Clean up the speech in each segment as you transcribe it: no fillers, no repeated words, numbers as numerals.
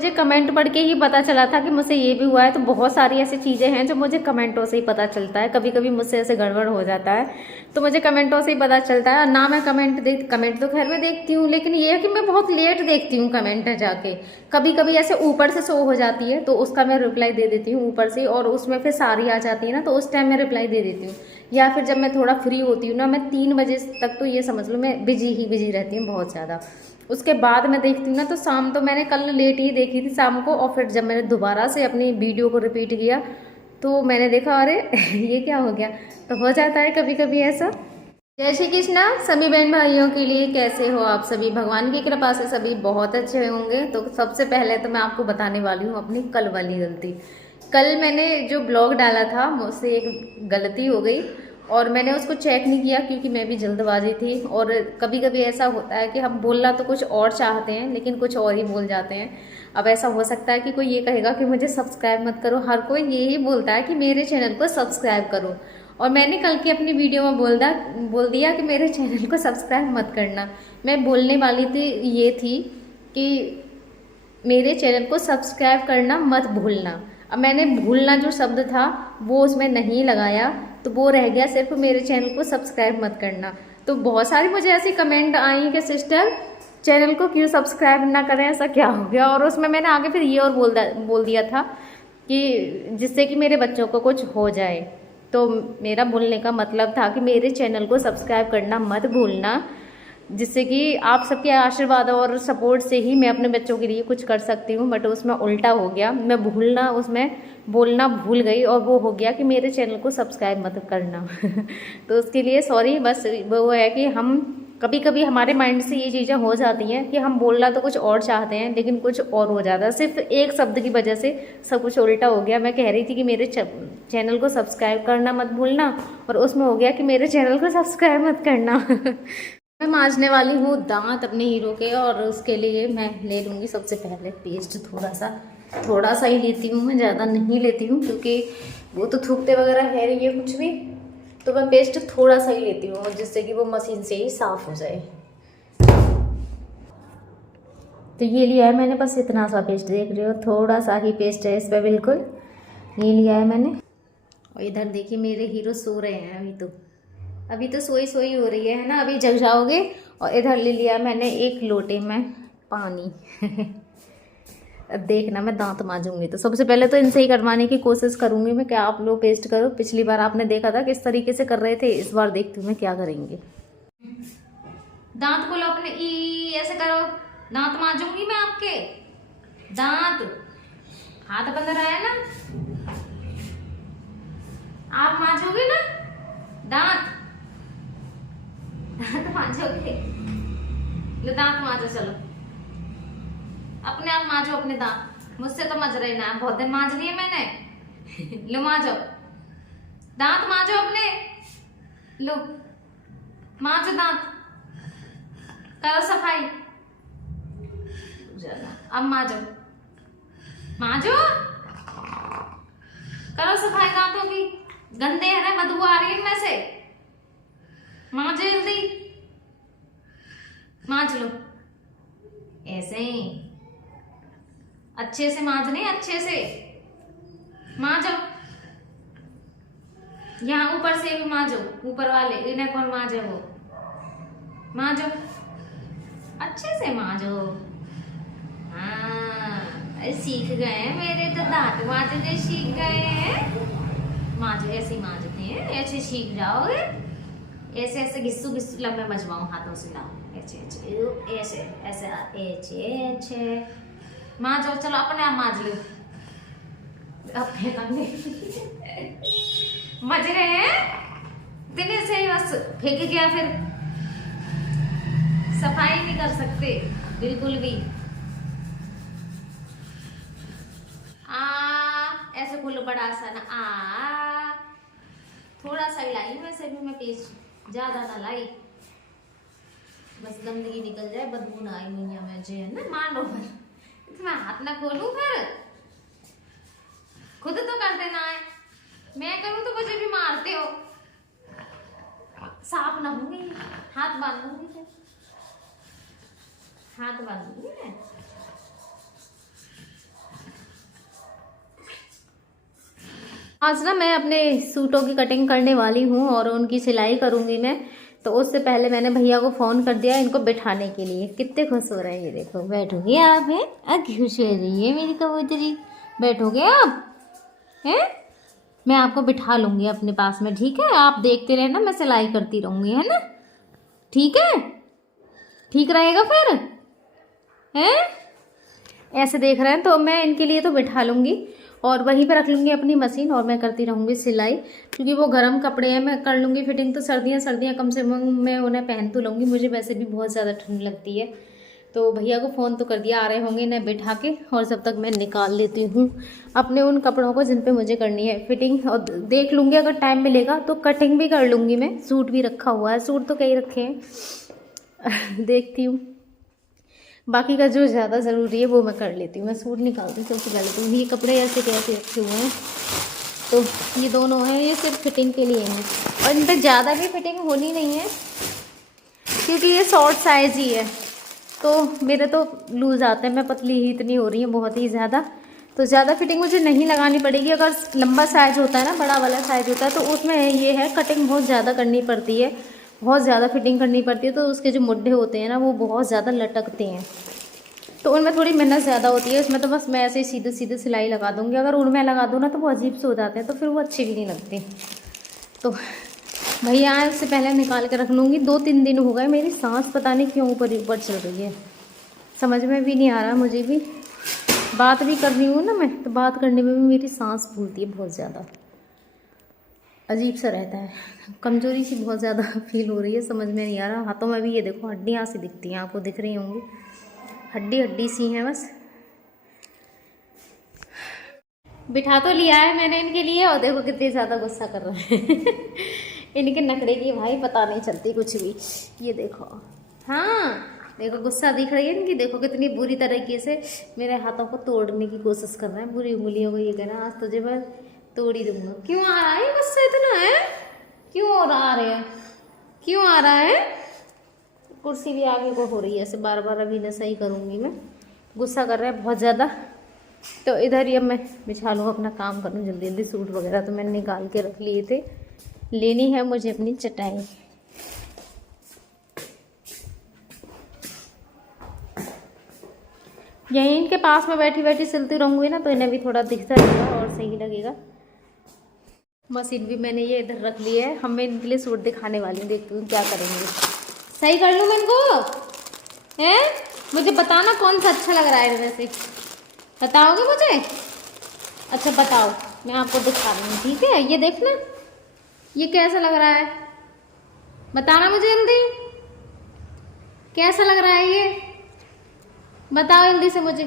मुझे कमेंट पढ़ के ही पता चला था कि मुझसे ये भी हुआ है। तो बहुत सारी ऐसी चीज़ें हैं जो मुझे कमेंटों से ही पता चलता है। कभी कभी मुझसे ऐसे गड़बड़ हो जाता है तो मुझे कमेंटों से ही पता चलता है। और ना मैं कमेंट तो खैर मैं देखती हूँ, लेकिन ये है कि मैं बहुत लेट देखती हूँ कमेंट जाके। कभी कभी ऐसे ऊपर से शो हो जाती है तो उसका मैं रिप्लाई दे देती हूँ ऊपर से, और उसमें फिर सारी आ जाती है ना, तो उस टाइम मैं रिप्लाई दे देती हूँ। या फिर जब मैं थोड़ा फ्री होती हूँ ना, मैं 3 बजे तक तो ये समझ लो मैं बिजी रहती हूँ बहुत ज़्यादा। उसके बाद मैं देखती हूँ ना, तो शाम तो मैंने कल लेट ही देखी थी शाम को। और फिर जब मैंने दोबारा से अपनी वीडियो को रिपीट किया तो मैंने देखा अरे ये क्या हो गया। तो हो जाता है कभी कभी ऐसा। जय श्री कृष्णा सभी बहन भाइयों के लिए। कैसे हो आप सभी? भगवान की कृपा से सभी बहुत अच्छे होंगे। तो सबसे पहले तो मैं आपको बताने वाली हूँ अपनी कल वाली गलती। कल मैंने जो ब्लॉग डाला था मुझसे एक गलती हो गई, और मैंने उसको चेक नहीं किया क्योंकि मैं भी जल्दबाजी थी। और कभी कभी ऐसा होता है कि हम बोलना तो कुछ और चाहते हैं लेकिन कुछ और ही बोल जाते हैं। अब ऐसा हो सकता है कि कोई ये कहेगा कि मुझे सब्सक्राइब मत करो, हर कोई यही बोलता है कि मेरे चैनल को सब्सक्राइब करो। और मैंने कल की अपनी वीडियो में बोल दिया कि मेरे चैनल को सब्सक्राइब मत करना। मैं बोलने वाली थी ये थी कि मेरे चैनल को सब्सक्राइब करना मत भूलना। अब मैंने भूलना जो शब्द था वो उसमें नहीं लगाया, तो वो रह गया सिर्फ मेरे चैनल को सब्सक्राइब मत करना। तो बहुत सारी मुझे ऐसी कमेंट आई कि सिस्टर चैनल को क्यों सब्सक्राइब ना करें, ऐसा क्या हो गया। और उसमें मैंने आगे फिर ये और बोल दिया था कि जिससे कि मेरे बच्चों को कुछ हो जाए। तो मेरा बोलने का मतलब था कि मेरे चैनल को सब्सक्राइब करना मत भूलना, जिससे कि आप सबके आशीर्वाद और सपोर्ट से ही मैं अपने बच्चों के लिए कुछ कर सकती हूँ। बट उसमें उल्टा हो गया, मैं भूलना उसमें बोलना भूल गई और वो हो गया कि मेरे चैनल को सब्सक्राइब मत करना तो उसके लिए सॉरी। बस वो है कि हम कभी कभी हमारे माइंड से ये चीज़ें हो जाती हैं कि हम बोलना तो कुछ और चाहते हैं लेकिन कुछ और हो जाता है। सिर्फ एक शब्द की वजह से सब कुछ उल्टा हो गया। मैं कह रही थी कि मेरे चैनल को सब्सक्राइब करना मत भूलना, और उसमें हो गया कि मेरे चैनल को सब्सक्राइब मत करना मैं मांजने वाली हूँ दांत अपने हीरो के, और उसके लिए मैं ले लूँगी सबसे पहले पेस्ट। थोड़ा सा ही लेती हूँ मैं, ज़्यादा नहीं लेती हूँ क्योंकि वो तो थूकते वगैरह है नहीं है कुछ भी। तो मैं पेस्ट थोड़ा सा ही लेती हूँ जिससे कि वो मशीन से ही साफ़ हो जाए। तो ये लिया है मैंने, बस इतना सा पेस्ट, देख रहे हो थोड़ा सा ही पेस्ट है इस पर, बिल्कुल ये लिया है मैंने। और इधर देखिए मेरे हीरो सो रहे हैं अभी तो सोई हो रही है ना, अभी जग जाओगे। और इधर ले लिया मैंने एक लोटे में पानी अब देखना मैं दांत मांजूंगी तो सबसे पहले तो इनसे ही करवाने की कोशिश करूंगी मैं, क्या आप लोग पेस्ट करो। पिछली बार आपने देखा था किस तरीके से कर रहे थे, इस बार देखती हूँ मैं क्या करेंगे। दांत खोलो अपने, ई ऐसे करो। दांत मांजूंगी मैं आपके दांत। हाथ बंद रहा है ना, आप मांजोगे ना दांत? दांत मांजोगे? लो दांत मांजो, चलो अपने आप मांजो अपने दांत। मुझसे तो मज रहे ना, बहुत दिन मांज लिए मैंने लो मांजो, दांत मांजो अपने, लो मांजो दांत, करो सफाई। अब मांजो मांजो, करो सफाई दांतों की। गंदे है ना, बदबू आ रही है इनमें से। मांजो जल्दी, मांज लो ऐसे ही अच्छे से मांजने, अच्छे से मांजो। यहाँ ऊपर से भी मांजो, ऊपर वाले इन्हें कौन मांजे, वो मांजो अच्छे से मांजो। हाँ सीख गए हैं मेरे तो दांत मांजने, सीख गए हैं। मांजो ऐसे ही मांजते हैं, ऐसे सीख जाओगे। ऐसे ऐसे घिस्सू घिस्सू लग, मैं मजवाऊं हाथों से, लाओ ऐसे ऐसे ऐसे ऐसे ऐसे ऐसे मांजो। चलो अपने आप मांज लो अपने कंधे मज रहे हैं दिन से ही, बस फेंक गया फिर सफाई नहीं कर सकते बिल्कुल भी। ऐसे खोलो बड़ा सा ना, थोड़ा सा ही लाई वैसे भी मैं पेस्ट, ज्यादा ना लाई, बस गंदगी निकल जाए, बदबू ना आई मैया में जे है ना। मानो इतना हाथ ना खोलूं, फिर खुद तो कर देना है, मैं करूं तो मुझे भी मारते हो। साफ ना होंगे, हाथ बांधूंगी, फिर हाथ बांधूंगी मैं। आज ना मैं अपने सूटों की कटिंग करने वाली हूँ और उनकी सिलाई करूँगी मैं। तो उससे पहले मैंने भैया को फ़ोन कर दिया इनको बिठाने के लिए। कितने खुश हो रहे हैं ये देखो। बैठोगे आप? हैं खुश हो रही है मेरी कबूतरी। बैठोगे आप? हैं? मैं आपको बिठा लूँगी अपने पास में, ठीक है? आप देखते रहना, मैं सिलाई करती रहूँगी, है ना? ठीक है, ठीक रहेगा फिर? हैं? ऐसे देख रहे हैं तो मैं इनके लिए तो बिठा लूँगी और वहीं पे रख लूँगी अपनी मशीन और मैं करती रहूँगी सिलाई, क्योंकि वो गर्म कपड़े हैं। मैं कर लूँगी फिटिंग। तो सर्दियाँ कम से कम मैं उन्हें पहन तो लूँगी, मुझे वैसे भी बहुत ज़्यादा ठंड लगती है। तो भैया को फ़ोन तो कर दिया, आ रहे होंगे इन्हें बिठा के। और जब तक मैं निकाल लेती हूँ अपने उन कपड़ों को जिन पे मुझे करनी है फिटिंग। और देख लूँगी अगर टाइम मिलेगा तो कटिंग भी कर लूँगी मैं। सूट भी रखा हुआ है, सूट तो कई रखे हैं देखती हूँ। बाकी का जो ज़्यादा ज़रूरी है वो मैं कर लेती हूँ। मैं सूट निकालती हूँ सबसे पहले। तो ये कपड़े ऐसे कैसे रखे हुए हैं, तो ये दोनों हैं, ये सिर्फ फिटिंग के लिए हैं और इन पर ज़्यादा भी फिटिंग होनी नहीं है क्योंकि ये शॉर्ट साइज़ ही है। तो मेरे तो लूज़ आते हैं, मैं पतली ही इतनी हो रही है बहुत ही ज़्यादा। तो ज़्यादा फिटिंग मुझे नहीं लगानी पड़ेगी। अगर लंबा साइज़ होता है ना, बड़ा वाला साइज़ होता है, तो उसमें ये है कटिंग बहुत ज़्यादा करनी पड़ती है, बहुत ज़्यादा फिटिंग करनी पड़ती है। तो उसके जो मुड्ढे होते हैं ना वो बहुत ज़्यादा लटकते हैं, तो उनमें थोड़ी मेहनत ज़्यादा होती है। उसमें तो बस मैं ऐसे ही सीधे सीधे सिलाई लगा दूँगी। अगर उनमें लगा दूँ ना तो वो अजीब से हो जाते हैं, तो फिर वो अच्छे भी नहीं लगते। तो भैया आए उससे पहले निकाल के रख लूँगी। 2-3 दिन हो गए, मेरी सांस पता नहीं क्यों ऊपर ऊपर चल रही है, समझ में भी नहीं आ रहा मुझे भी। बात भी कर रही हूँ ना मैं, तो बात करने में भी मेरी सांस फूलती है बहुत ज़्यादा, अजीब सा रहता है। कमज़ोरी सी बहुत ज़्यादा फील हो रही है, समझ में नहीं आ रहा। हाथों में भी ये देखो हड्डियाँ सी दिखती हैं, आपको दिख रही होंगी, हड्डी हड्डी सी हैं बस। बिठा तो लिया है मैंने इनके लिए और देखो कितने ज़्यादा गुस्सा कर रहे हैं इनके नखरे की भाई पता नहीं चलती कुछ भी। ये देखो, हाँ देखो गुस्सा दिख रही है इनकी। देखो कितनी बुरी तरीके से मेरे हाथों को तोड़ने की कोशिश कर रहे हैं, बुरी उंगलियों को। ये कहना आज तुझे मैं तोड़ ही दूंगा। क्यों आ रहा है गुस्सा इतना? है क्यों हो रहा? आ रहे हैं क्यों आ रहा है? कुर्सी भी आगे को हो रही है ऐसे बार बार, अभी न सही करूँगी मैं। गुस्सा कर रहा है बहुत ज़्यादा। तो इधर ही अब मैं बिछा लूँ, अपना काम करूँ जल्दी जल्दी। सूट वगैरह तो मैंने निकाल के रख लिए थे। लेनी है मुझे अपनी चटाई। यहीं इनके पास में बैठी बैठी सिलती रहूँगी ना, तो इन्हें भी थोड़ा दिखता रहेगा और सही लगेगा। मशीन भी मैंने ये इधर रख ली है। हम मैं इनके लिए सूट दिखाने वाली हूँ, देखती हूँ क्या करेंगे। सही कर लूँ मैं इनको? हैं मुझे बताना कौन सा अच्छा लग रहा है इनमें से, बताओगे मुझे? अच्छा बताओ, मैं आपको दिखा रही हूँ, ठीक है? ये देखना, ये कैसा लग रहा है, बताना मुझे जल्दी। कैसा लग रहा है ये, बताओ जल्दी से मुझे,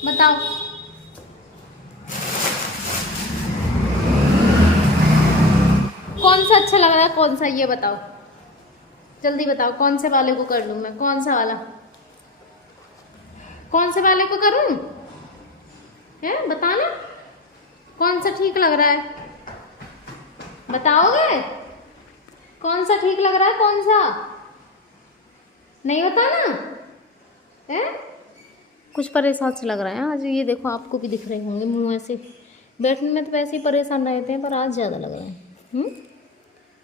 बताओ। कौन सा अच्छा लग रहा है, कौन सा, ये बताओ जल्दी बताओ। कौन से वाले को कर लूँ मैं, कौन सा वाला, कौन से वाले को करूँ? है बताना कौन सा ठीक लग रहा है, बताओगे? कौन सा ठीक लग रहा है, कौन सा? नहीं बताना है? कुछ परेशान से लग रहा है आज। ये देखो आपको भी दिख रहे होंगे मुँह ऐसे। बैठने में तो वैसे ही परेशान रहते हैं, पर आज ज़्यादा लग रहा है।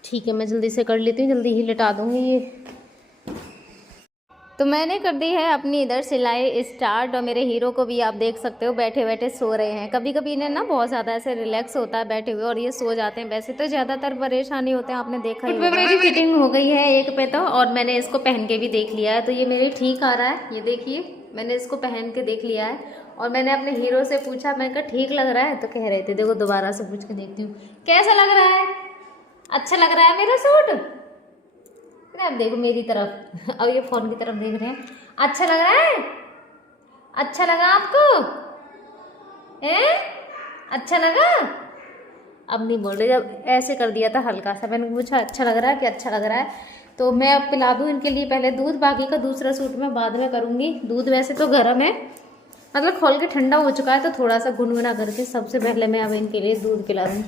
ठीक है, मैं जल्दी से कर लेती हूँ, जल्दी ही लिटा दूँगी ये। तो मैंने कर दी है अपनी इधर सिलाई स्टार्ट और मेरे हीरो को भी आप देख सकते हो बैठे बैठे सो रहे हैं। कभी कभी इन्हें ना बहुत ज़्यादा ऐसे रिलैक्स होता है बैठे हुए और ये सो जाते हैं। वैसे तो ज़्यादातर परेशानी होते हैं, आपने देखा ही होगा। मेरी फिटिंग हो गई है एक पे तो, और मैंने इसको पहन के भी देख लिया है, तो ये मेरे ठीक आ रहा है। ये देखिए मैंने इसको पहन के देख लिया है और मैंने अपने हीरो से पूछा, मैं कहा ठीक लग रहा है, तो कह रहे थे। देखो दोबारा से पूछ के देखती हूँ कैसा लग रहा है, अच्छा लग रहा है मेरा सूट? अब देखो मेरी तरफ, अब ये फोन की तरफ देख रहे हैं। अच्छा लग रहा है? अच्छा लगा आपको? अच्छा लगा? अब नहीं बोल रहे, जब ऐसे कर दिया था हल्का सा, मैंने पूछा अच्छा लग रहा है कि अच्छा लग रहा है। तो मैं अब पिला दूँ इनके लिए पहले दूध, बाकी का दूसरा सूट मैं बाद में करूँगी। दूध वैसे तो गर्म है, मतलब खोल के ठंडा हो चुका है, तो थोड़ा सा गुनगुना करके सबसे पहले मैं अब इनके लिए दूध पिला दूँ,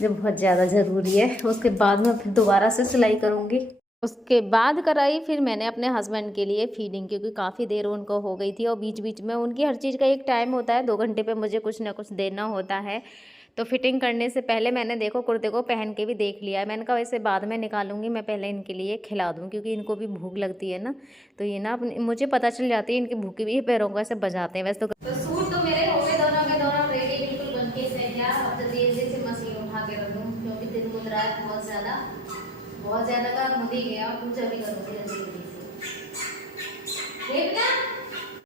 जो बहुत ज़्यादा ज़रूरी है। उसके बाद में फिर दोबारा से सिलाई करूँगी। उसके बाद कराई फिर मैंने अपने हस्बैंड के लिए फीडिंग, क्योंकि काफ़ी देर उनको हो गई थी और बीच बीच में उनकी हर चीज़ का एक टाइम होता है, 2 घंटे पे मुझे कुछ ना कुछ देना होता है। तो फिटिंग करने से पहले मैंने देखो कुर्ते को पहन के भी देख लिया है। मैंने कहा वैसे बाद में निकालूंगी, मैं पहले इनके लिए खिला दूँ क्योंकि इनको भी भूख लगती है ना। तो ये ना मुझे पता चल जाती है इनकी भूखी भी, पैरों को ऐसे बजाते हैं वैसे। तो सूट तो मेरे हो गए दोनों के दोनों रेडी, बिल्कुल बन के सेट यार। अब जल्दी जल्दी से मशीन उठा के रख दूँ क्योंकि दिन गुजरा रहा है बहुत ज़्यादा का मुझे गया। पूजा भी करूँगी जल्दी जल्दी से।